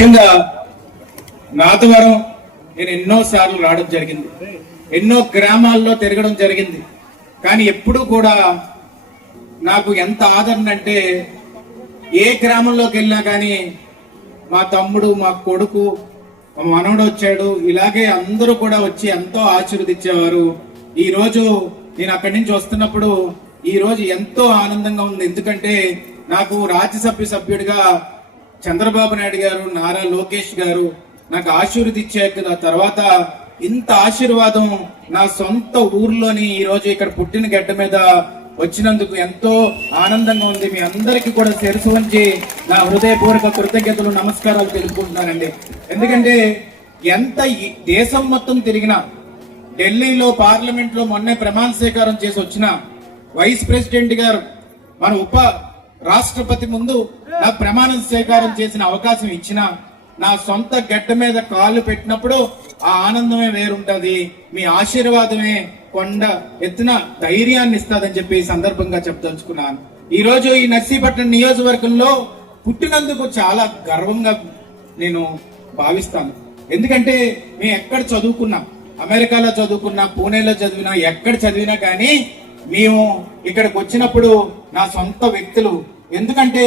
ముఖ్యంగా నాతవరం నేను ఎన్నో సార్లు రావడం జరిగింది, ఎన్నో గ్రామాల్లో తిరగడం జరిగింది. కానీ ఎప్పుడూ కూడా నాకు ఎంత ఆదరణ అంటే, ఏ గ్రామంలోకి వెళ్ళినా కానీ మా తమ్ముడు, మా కొడుకు, మా మనవడు వచ్చాడు, ఇలాగే అందరూ కూడా వచ్చి ఎంతో ఆశీర్వదించేవారు. ఈ రోజు నేను అక్కడి నుంచి వస్తున్నప్పుడు ఈ రోజు ఎంతో ఆనందంగా ఉంది. ఎందుకంటే నాకు రాజ్యసభ సభ్యుడిగా చంద్రబాబు నాయుడు గారు, నారా లోకేష్ గారు నాకు ఆశీర్వదించాక తర్వాత ఇంత ఆశీర్వాదం నా సొంత ఊర్లోని ఈ రోజు ఇక్కడ పుట్టిన గడ్డ మీద వచ్చినందుకు ఎంతో ఆనందంగా ఉంది. మీ అందరికీ కూడా శిరసు వంచి నా హృదయపూర్వక కృతజ్ఞతలు, నమస్కారాలు తెలుపుకుంటున్నానండి. ఎందుకంటే ఎంత దేశం మొత్తం తిరిగినా, ఢిల్లీలో పార్లమెంట్ లో మొన్నే ప్రమాణ స్వీకారం చేసి వచ్చిన వైస్ ప్రెసిడెంట్ గారు మన ఉప రాష్ట్రపతి ముందు నా ప్రమాణ స్వీకారం చేసిన అవకాశం ఇచ్చిన, నా సొంత గడ్డ మీద కాళ్ళు పెట్టినప్పుడు ఆ ఆనందమే వేరుంటది. మీ ఆశీర్వాదమే కొండ ఎత్తున ధైర్యాన్ని ఇస్తాదని చెప్పి ఈ సందర్భంగా చెప్పదలుచుకున్నాను. ఈ రోజు ఈ నర్సీపట్నం నియోజకవర్గంలో పుట్టినందుకు చాలా గర్వంగా నేను భావిస్తాను. ఎందుకంటే మేము ఎక్కడ చదువుకున్నా, అమెరికాలో చదువుకున్నా, పూణేలో చదివినా, ఎక్కడ చదివినా కానీ మేము ఇక్కడికి వచ్చినప్పుడు నా సొంత వ్యక్తులు, ఎందుకంటే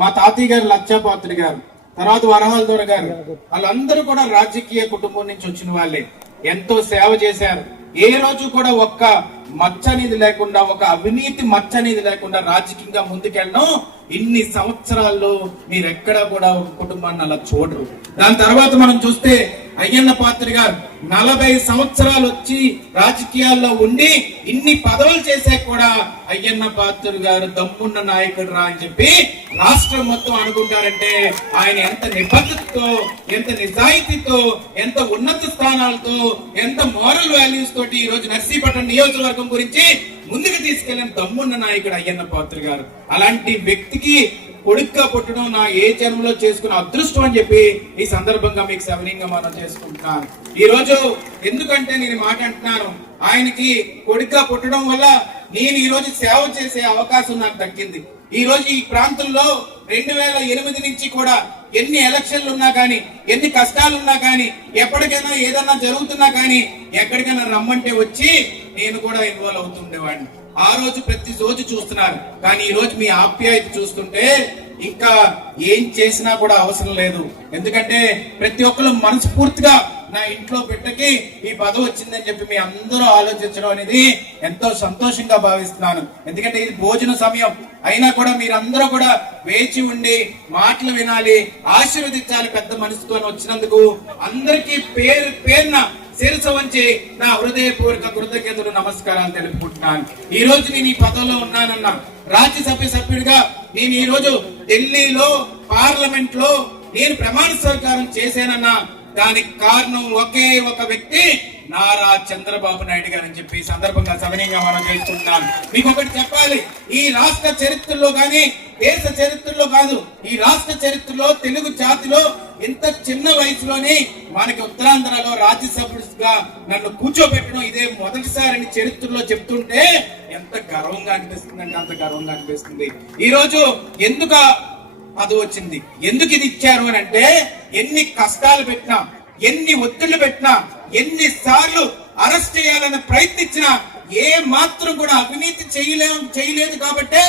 మా తాతయ్య గారు లచ్చాపాత్రుడు గారు, తర్వాత వరహాల దొర గారు, వాళ్ళందరూ కూడా రాజకీయ కుటుంబం నుంచి వచ్చిన వాళ్ళే. ఎంతో సేవ చేశారు. ఏ రోజు కూడా ఒక్క మచ్చ అనేది లేకుండా, ఒక అవినీతి మచ్చ అనేది లేకుండా రాజకీయంగా ముందుకెళ్ళడం ఇన్ని సంవత్సరాల్లో మీరెక్కడా కూడా ఒక కుటుంబాన్ని అలా చూడరు. దాని తర్వాత మనం చూస్తే అయ్యన్న పాత్ర గారు 40 సంవత్సరాలు వచ్చి రాజకీయాల్లో ఉండి ఇన్ని పదవులు చేసే కూడా అయ్యన్న పాత్ర గారు దమ్మున్న నాయకుడు రా అని చెప్పి రాష్ట్రం మొత్తం అనుకుంటారంటే ఆయన ఎంత నిబద్ధతతో, ఎంత నిజాయితీతో, ఎంత ఉన్నత స్థానాలతో, ఎంత మోరల్ వాల్యూస్ తోటి ఈ రోజు నర్సీపట్నం నియోజకవర్గం గురించి ముందుకు తీసుకెళ్లిన దమ్మున్న నాయకుడు అయ్యన్న పాత్ర గారు. అలాంటి వ్యక్తికి కొడుగ్గా పుట్టడం నా ఏ జన్మలో చేసుకున్న అదృష్టం అని చెప్పి ఈ సందర్భంగా మీకు సవినీయంగా మనం చేసుకుంటున్నాను. ఈ రోజు ఎందుకంటే నేను మాట అంటున్నాను, ఆయనకి కొడుగ్గా పుట్టడం వల్ల నేను ఈ రోజు సేవ చేసే అవకాశం నాకు దక్కింది. ఈ రోజు ఈ ప్రాంతంలో 2008 నుంచి కూడా ఎన్ని ఎలక్షన్లు ఉన్నా కానీ, ఎన్ని కష్టాలున్నా కానీ, ఎప్పటికైనా ఏదన్నా జరుగుతున్నా కానీ ఎక్కడికైనా రమ్మంటే వచ్చి నేను కూడా ఇన్వాల్వ్ అవుతుండేవాడిని. ఆ రోజు ప్రతి రోజు చూస్తున్నారు. కానీ ఈ రోజు మీ ఆప్యాయత చూస్తుంటే ఇంకా ఏం చేసినా కూడా అవసరం లేదు. ఎందుకంటే ప్రతి ఒక్కరు మనస్ఫూర్తిగా నా ఇంట్లో బిడ్డకి ఈ పదవి వచ్చిందని చెప్పి మీ అందరూ ఆలోచించడం అనేది ఎంతో సంతోషంగా భావిస్తున్నాను. ఎందుకంటే ఇది భోజన సమయం అయినా కూడా మీరందరూ కూడా వేచి ఉండి మాటలు వినాలి, ఆశీర్వదించాలి. పెద్ద మనసుతో వచ్చినందుకు అందరికీ పేరున శిరసు వంచి నా హృదయపూర్వక కృతజ్ఞతలు, నమస్కారాలు తెలుపుకుంటున్నాను. ఈ రోజు నేను ఈ పదవిలో ఉన్నానన్నా, రాజ్యసభ సభ్యుడిగా నేను ఈ రోజు ఢిల్లీలో పార్లమెంట్ లో నేను ప్రమాణ స్వీకారం చేశానన్నా, దానికి కారణం ఒకే ఒక వ్యక్తి, నారా చంద్రబాబు నాయుడు గారు అని చెప్పి సందర్భంగా సవినీయంగా మనం చేసుకుంటున్నాం. మీకు ఒకటి చెప్పాలి, ఈ రాష్ట్ర చరిత్రలో కానీ దేశ చరిత్రలో కాదు, ఈ రాష్ట్ర చరిత్రలో తెలుగు జాతిలో ఇంత చిన్న వయసులోనే మనకి ఉత్తరాంధ్రలో రాజ్యసభగా నన్ను కూర్చోబెట్టడం ఇదే మొదటిసారి చరిత్రలో చెప్తుంటే ఎంత గర్వంగా అనిపిస్తుంది అంటే అంత గర్వంగా అనిపిస్తుంది. ఈ రోజు ఎందుకు అది వచ్చింది, ఎందుకు ఇది ఇచ్చారు అని అంటే, ఎన్ని కష్టాలు పెట్టినా, ఎన్ని ఒత్తిళ్లు పెట్టినా, ఎన్ని సార్లు అరెస్ట్ చేయాలని ప్రయత్నించినా ఏ మాత్రం కూడా అవినీతి చేయలేదు కాబట్టి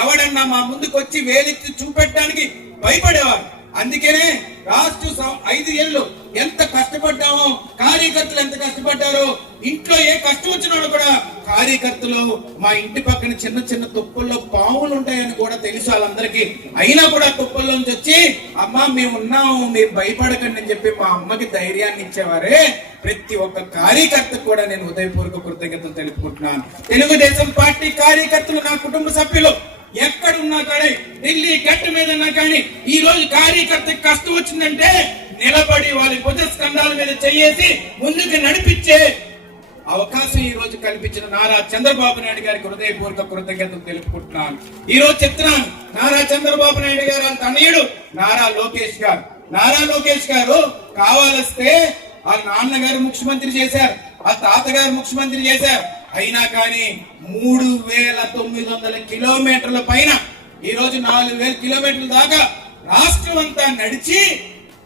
ఎవడన్నా మా ముందుకు వచ్చి వేలెత్తి చూపెట్టడానికి భయపడేవారు. అందుకనే రాష్ట్ర 5 ఏళ్ళు ఎంత కష్టపడ్డామో, కార్యకర్తలు ఎంత కష్టపడ్డారో, ఇంట్లో ఏ కష్టం వచ్చినా కూడా కార్యకర్తలు మా ఇంటి పక్కన చిన్న చిన్న తుప్పల్లో పాములు ఉంటాయని కూడా తెలుసు వాళ్ళందరికీ. అయినా కూడా తుప్పల్లోంచి వచ్చి అమ్మా మేము ఉన్నాము, మీరు భయపడకండి అని చెప్పి మా అమ్మకి ధైర్యాన్ని ఇచ్చేవారే. ప్రతి ఒక్క కార్యకర్తకు కూడా నేను హృదయపూర్వక కృతజ్ఞతలు తెలుపుకుంటున్నాను. తెలుగుదేశం పార్టీ కార్యకర్తలు నా కుటుంబ సభ్యులు ఎక్కడున్నా కానీ, ఢిల్లీ గట్టు మీద ఉన్నా కానీ, ఈ రోజు కార్యకర్తకి కష్టం వచ్చిందంటే నిలబడి వాళ్ళ భుజ స్కంధాల మీద చేసి ముందుకు నడిపించే అవకాశం ఈ రోజు కల్పించిన నారా చంద్రబాబు నాయుడు గారికి హృదయపూర్వక కృతజ్ఞతలు తెలుపుకుంటున్నాను. ఈ రోజు చెప్తున్నాను, నారా చంద్రబాబు నాయుడు గారు తనయుడు నారా లోకేష్ గారు, నారా లోకేష్ గారు కావాలస్తే వాళ్ళ నాన్నగారు ముఖ్యమంత్రి చేశారు, ఆ తాతగారు ముఖ్యమంత్రి చేశారు. అయినా కానీ 3900 కిలోమీటర్ల పైన ఈ రోజు 4000 కిలోమీటర్ల దాకా రాష్ట్రం అంతా నడిచి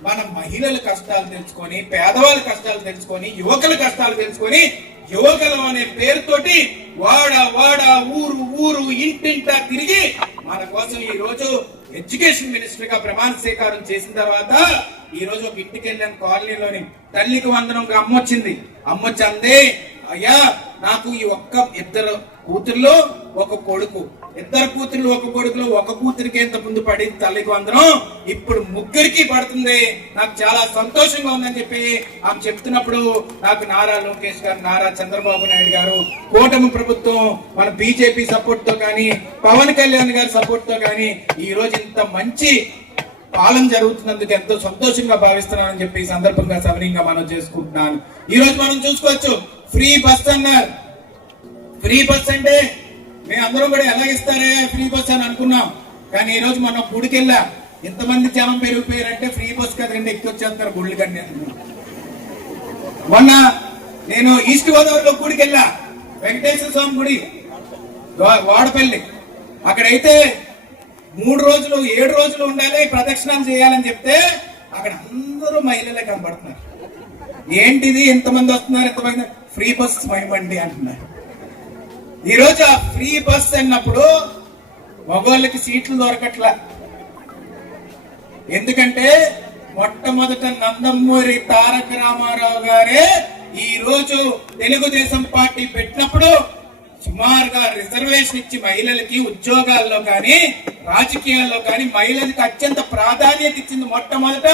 మన మహిళల కష్టాలు తెలుసుకొని, పేదవాళ్ళ కష్టాలు తెలుసుకొని, యువకుల కష్టాలు తెలుసుకొని, యువకులం అనే పేరుతోటి వాడ వాడ ఊరు ఊరు ఇంటింటా తిరిగి మన కోసం ఈ రోజు ఎడ్యుకేషన్ మినిస్టర్ గా ప్రమాణ స్వీకారం చేసిన తర్వాత ఈ రోజు ఒక ఇంటికి వెళ్ళాను కాలనీలోని. తల్లికి వందనంగా అమ్మొచ్చింది. అమ్మొచ్చి అందే, అయ్యా నాకు ఈ ఇద్దరు కూతుర్లు ఒక కొడుకు, ఇద్దరు కూతుర్లు ఒక కొడుకులు, ఒక కూతురికి ఎంత ముందు పడింది తల్లికి వందనం, ఇప్పుడు ముగ్గురికి పడుతుంది, నాకు చాలా సంతోషంగా ఉందని చెప్పి ఆమె చెప్తున్నప్పుడు నాకు నారా లోకేష్ గారు, నారా చంద్రబాబు నాయుడు గారు, కూటమి ప్రభుత్వం మన బీజేపీ సపోర్ట్ తో కానీ, పవన్ కళ్యాణ్ గారి సపోర్ట్ తో కానీ ఈ రోజు ఇంత మంచి పాలన జరుగుతున్నందుకు ఎంతో సంతోషంగా భావిస్తున్నానని చెప్పి ఈ సందర్భంగా సవినీయంగా మనం చేసుకుంటున్నాను. ఈ రోజు మనం చూసుకోవచ్చు, ఫ్రీ బస్ అన్నారు. ఫ్రీ బస్ అంటే మేము అందరం కూడా ఎలాగిస్తారే ఫ్రీ బస్ అని అనుకున్నాం. కానీ ఈ రోజు మనం గుడికి వెళ్ళా, ఎంతమంది జనం పెరిగిపోయారంటే ఫ్రీ బస్ కదండి ఎక్కి వచ్చేస్తారు గుళ్ళు కండి. మొన్న నేను ఈస్ట్ గోదావరిలో గుడికి వెళ్ళా, వెంకటేశ్వర స్వామి గుడి వాడపల్లి. అక్కడైతే 3 రోజులు 7 రోజులు ఉండాలి, ప్రదక్షిణాలు చేయాలని చెప్తే అక్కడ అందరూ మహిళలే కనబడుతున్నారు. ఏంటిది ఎంతమంది వస్తున్నారు, ఎంతమంది? ఫ్రీ బస్ మహిమండి అంటున్నారు. ఈ రోజు ఆ ఫ్రీ బస్ అన్నప్పుడు మగవాళ్ళకి సీట్లు దొరకట్లా. ఎందుకంటే మొట్టమొదట నందమూరి తారక రామారావు గారే ఈ రోజు తెలుగుదేశం పార్టీ పెట్టినప్పుడు సుమారుగా రిజర్వేషన్ ఇచ్చి మహిళలకి ఉద్యోగాల్లో కానీ, రాజకీయాల్లో కానీ మహిళలకు అత్యంత ప్రాధాన్యత ఇచ్చింది. మొట్టమొదట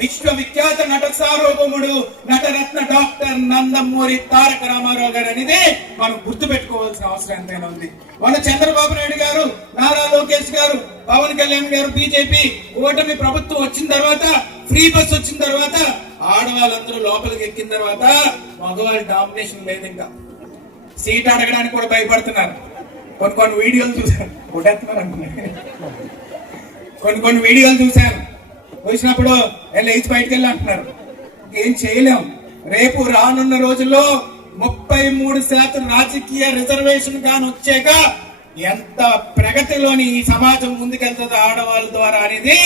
విశ్వవిఖ్యాత నట సార్వభౌముడు, నటరత్న డాక్టర్ నందమూరి తారక రామారావు గారు అనేది మనం గుర్తు పెట్టుకోవాల్సిన అవసరం ఎంతైనా ఉంది. మన చంద్రబాబు నాయుడు గారు, నారా లోకేష్ గారు, పవన్ కళ్యాణ్ గారు, బీజేపీ కూటమి ప్రభుత్వం వచ్చిన తర్వాత, ఫ్రీ బస్ వచ్చిన తర్వాత ఆడవాళ్ళందరూ లోపలికి ఎక్కిన తర్వాత మగవాళ్ళ డామినేషన్ లేదు. ఇంకా సీట్ అడగడానికి కూడా భయపడుతున్నారు. కొన్ని వీడియోలు చూశాను, కొట్టేస్తున్నారు అనుకున్నాను. కొన్ని వీడియోలు చూశాను, వచ్చినప్పుడు లేచి బయటకు వెళ్ళి అంటున్నారు. ఏం చేయలేం. రేపు రానున్న రోజుల్లో 33% రాజకీయ రిజర్వేషన్ గాని వచ్చాక ఎంత ప్రగతిలోని ఈ సమాజం ముందుకెళ్తుందో ఆడవాళ్ళ ద్వారా అనేది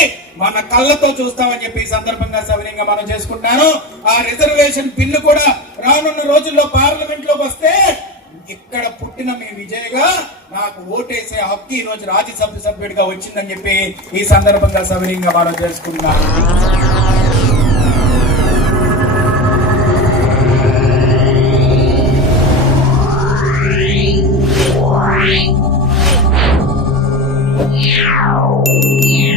మన కళ్ళతో చూస్తామని చెప్పి ఈ సందర్భంగా సవినయంగా మనం చేసుకుంటాను. ఆ రిజర్వేషన్ బిల్లు కూడా రానున్న రోజుల్లో పార్లమెంట్ లోకి వస్తే ఇక్కడ పుట్టిన మీ విజయ్గా నాకు ఓటేసే హక్కు ఈ రోజు రాజ్యసభ సభ్యుడిగా వచ్చిందని చెప్పి ఈ సందర్భంగా సవినయంగా మనం చేసుకుంటున్నాను. Yeah.